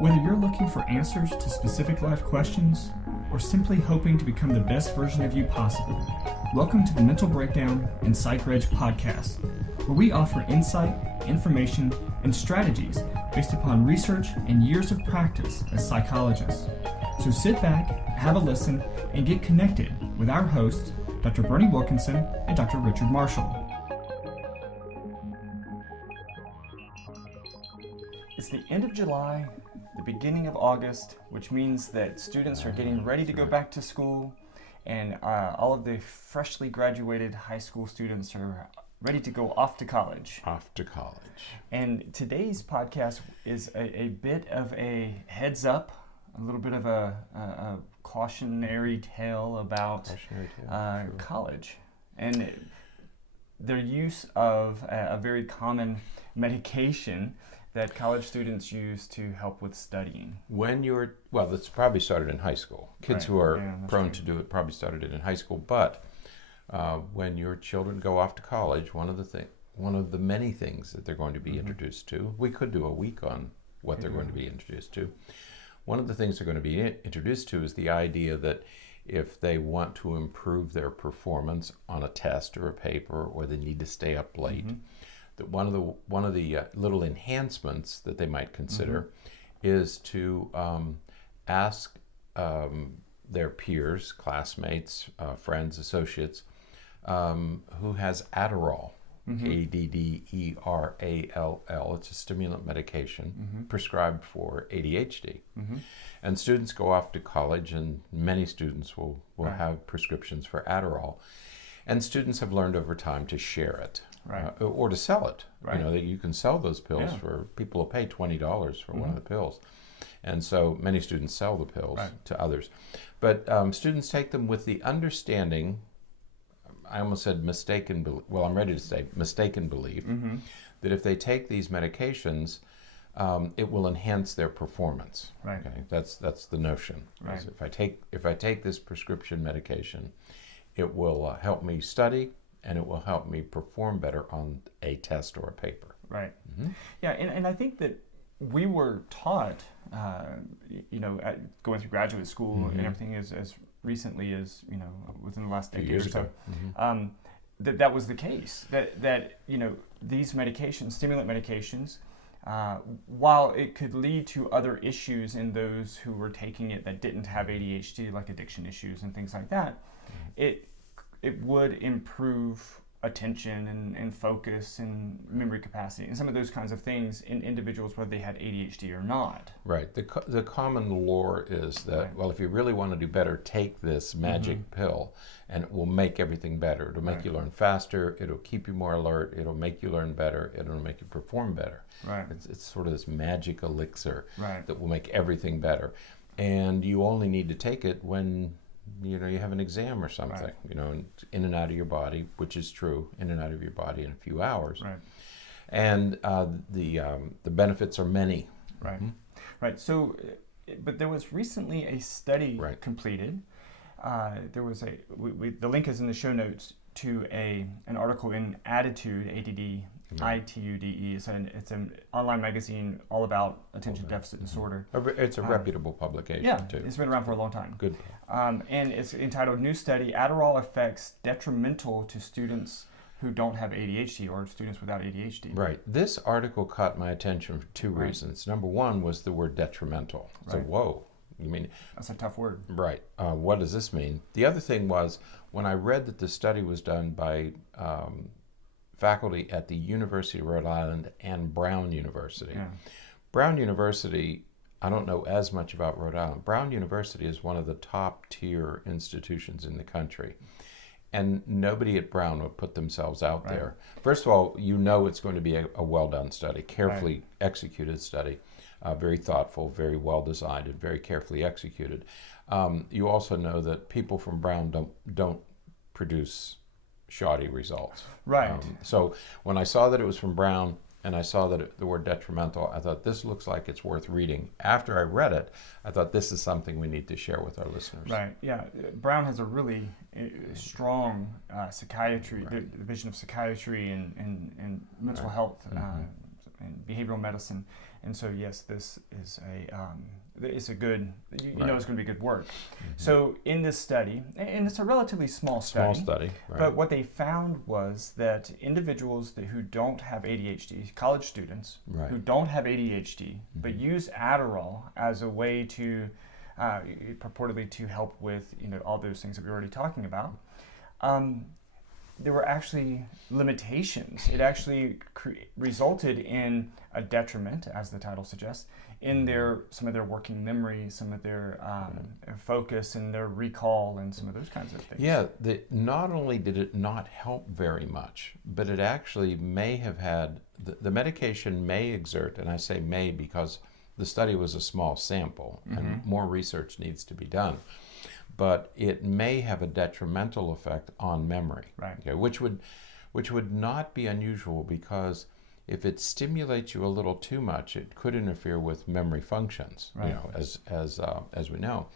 Whether you're looking for answers to specific life questions or simply hoping to become the best version of you possible, welcome to the Mental Breakdown and Psychreg podcast, where we offer insight, information, and strategies based upon research and years of practice as psychologists. So sit back, have a listen, and get connected with our hosts, Dr. Berney and Dr. Richard Marshall. It's the end of July, the beginning of August, which means that students are getting ready to go back to school, and all of the freshly graduated high school students are ready to go off to college. And today's podcast is a bit of a heads up, a little bit of a cautionary tale about college and their use of a very common medication that college students use to help with studying. That's probably started in high school. Kids who are prone to do it probably started it in high school, but when your children go off to college, one of the many things that they're going to be introduced to, we could do a week on what they're going to be introduced to. One of the things they're going to be introduced to is the idea that if they want to improve their performance on a test or a paper, or they need to stay up late, that one of the little enhancements that they might consider is to ask their peers, classmates, friends, associates, who has Adderall, Adderall. It's a stimulant medication prescribed for ADHD. And students go off to college, and many students will have prescriptions for Adderall. And students have learned over time to share it, or to sell it. You know, that you can sell those pills for people who pay $20 for one of the pills. And so many students sell the pills to others. But students take them with the understanding, I almost said mistaken belief, I'm ready to say mistaken belief, that if they take these medications, it will enhance their performance. Okay? That's the notion. If I take this prescription medication, it will help me study, and it will help me perform better on a test or a paper. Yeah, and I think that we were taught, going through graduate school and everything as recently as, within the last decade or so, that was the case. That these medications, stimulant medications, while it could lead to other issues in those who were taking it that didn't have ADHD, like addiction issues and things like that, it would improve attention and focus and memory capacity and some of those kinds of things in individuals, whether they had ADHD or not. Right. The common lore is that, if you really want to do better, take this magic pill, and it will make everything better. It'll make you learn faster. It'll keep you more alert. It'll make you learn better. It'll make you perform better. It's sort of this magic elixir that will make everything better. And you only need to take it when you have an exam or something, in and out of your body, which is true, in and out of your body in a few hours. And the benefits are many. So, but there was recently a study completed. There was the link is in the show notes to an article in Attitude, ADD, ITUDE. It's an online magazine all about attention deficit disorder. It's a reputable publication, too. It's been around for a long time. Good. And it's entitled New Study, Adderall Effects Detrimental to Students Who Don't Have ADHD or Students Without ADHD. Right. This article caught my attention for two reasons. Number one was the word detrimental. So, whoa. You mean that's a tough word. Right. What does this mean? The other thing was, when I read that the study was done by faculty at the University of Rhode Island and Brown University. Brown University, I don't know as much about Rhode Island. Brown University is one of the top tier institutions in the country. And nobody at Brown would put themselves out there. First of all, it's going to be a well-done study, carefully executed study. Very thoughtful, very well designed, and very carefully executed. You also know that people from Brown don't produce shoddy results. So when I saw that it was from Brown, and I saw that the word detrimental, I thought, this looks like it's worth reading. After I read it, I thought, this is something we need to share with our listeners. Brown has a really strong psychiatry, the division of psychiatry and mental health and behavioral medicine. And so yes, this is it's a good, you Right. know it's going to be good work. So in this study, and it's a relatively small study, Right. but what they found was that individuals who don't have ADHD, college students Right. who don't have ADHD, but use Adderall as a way to purportedly to help with all those things that we were already talking about, there were actually limitations. It actually resulted in a detriment, as the title suggests, in some of their working memory, some of their focus and their recall, and some of those kinds of things. Yeah, not only did it not help very much, but it actually may have had, the medication may exert, and I say may because the study was a small sample and more research needs to be done, but it may have a detrimental effect on memory, right? Okay, which would not be unusual, because if it stimulates you a little too much, it could interfere with memory functions. Right. As we know,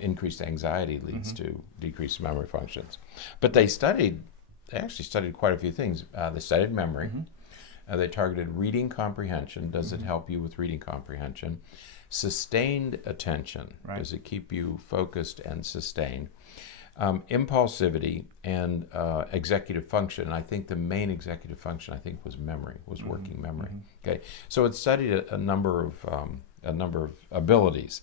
increased anxiety leads to decreased memory functions. But they actually studied quite a few things. They studied memory. They targeted reading comprehension. Does it help you with reading comprehension? Sustained attention. Right. Does it keep you focused and sustained? Impulsivity and executive function. And I think the main executive function was memory, was working memory. Okay, so it studied a number of abilities.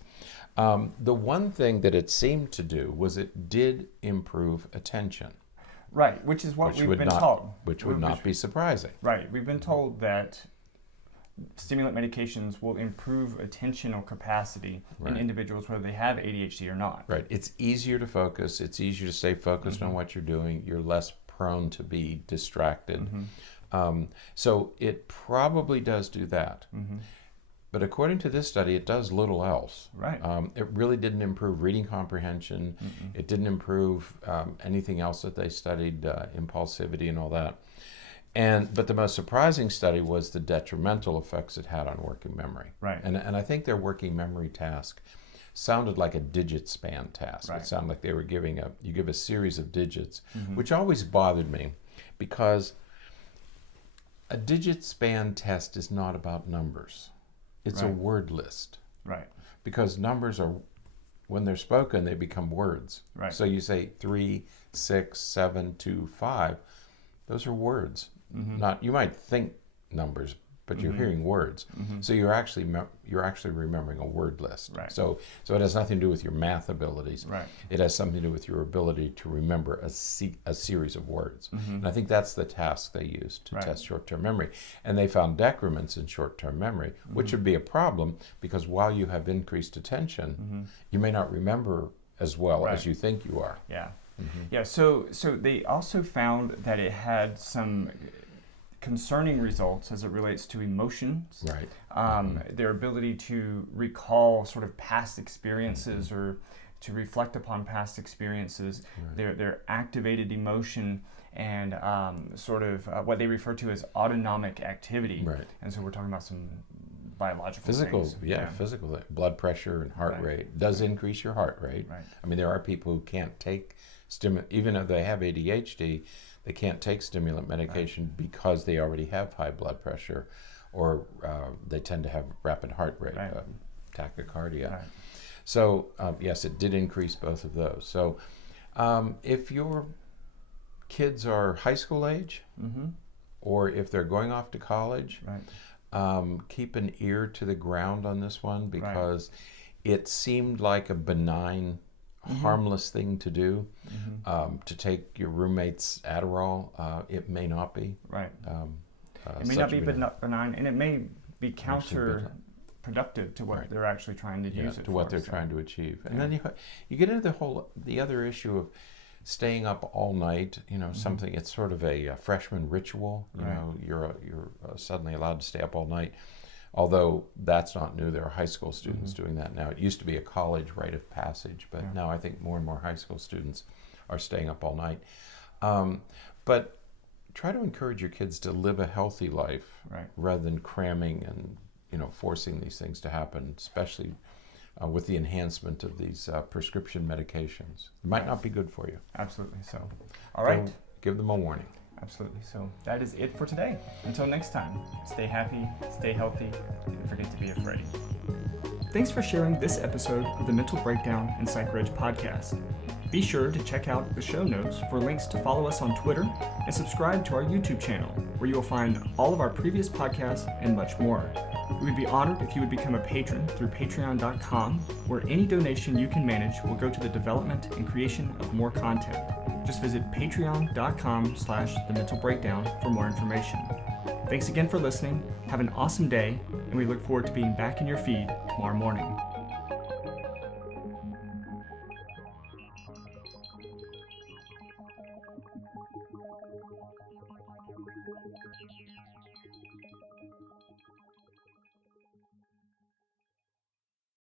The one thing that it seemed to do was it did improve attention. Right, which is what we've been told. Which would not be surprising. Right, we've been told that stimulant medications will improve attentional capacity in individuals whether they have ADHD or not. Right, it's easier to focus, it's easier to stay focused on what you're doing, you're less prone to be distracted. So it probably does do that. But according to this study, it does little else. Right. It really didn't improve reading comprehension. It didn't improve anything else that they studied, impulsivity and all that. But the most surprising study was the detrimental effects it had on working memory. Right. And I think their working memory task sounded like a digit span task. Right. It sounded like they were you give a series of digits, which always bothered me, because a digit span test is not about numbers. It's a word list. Right. Because numbers are, when they're spoken, they become words. Right. So you say 3, 6, 7, 2, 5. Those are words. Not, you might think numbers, but you're hearing words. So you're actually remembering a word list. Right. So it has nothing to do with your math abilities. Right. It has something to do with your ability to remember a series of words. And I think that's the task they used to test short-term memory. And they found decrements in short-term memory, which would be a problem, because while you have increased attention, you may not remember as well as you think you are. Yeah. Yeah, so they also found that it had some concerning results as it relates to emotions. Right. Their ability to recall sort of past experiences or to reflect upon past experiences, their activated emotion, and sort of what they refer to as autonomic activity. Right. And so we're talking about some biological Physical, things. physical. Blood pressure and heart rate does increase your heart rate. Right. I mean, there are people who can't take even if they have ADHD, they can't take stimulant medication because they already have high blood pressure, or they tend to have rapid heart rate, tachycardia. Right. So yes, it did increase both of those. So if your kids are high school age, or if they're going off to college, keep an ear to the ground on this one, because it seemed like a benign, harmless thing to do. To take your roommate's Adderall, it may not be. Right. It may not be benign, and it may be counterproductive to what they're actually trying to use it to what they're trying to achieve. And then you get into the other issue of staying up all night. Something. It's sort of a freshman ritual. You're suddenly allowed to stay up all night. Although that's not new. There are high school students doing that now. It used to be a college rite of passage, but now I think more and more high school students are staying up all night. But try to encourage your kids to live a healthy life rather than cramming and forcing these things to happen, especially with the enhancement of these prescription medications. It might not be good for you. Absolutely so. All right. So give them a warning. Absolutely. So that is it for today. Until next time, stay happy, stay healthy, and don't forget to be afraid. Thanks for sharing this episode of the Mental Breakdown and Psychreg podcast. Be sure to check out the show notes for links to follow us on Twitter and subscribe to our YouTube channel, where you will find all of our previous podcasts and much more. We would be honored if you would become a patron through patreon.com, where any donation you can manage will go to the development and creation of more content. Just visit patreon.com/thementalbreakdown for more information. Thanks again for listening, have an awesome day, and we look forward to being back in your feed tomorrow morning.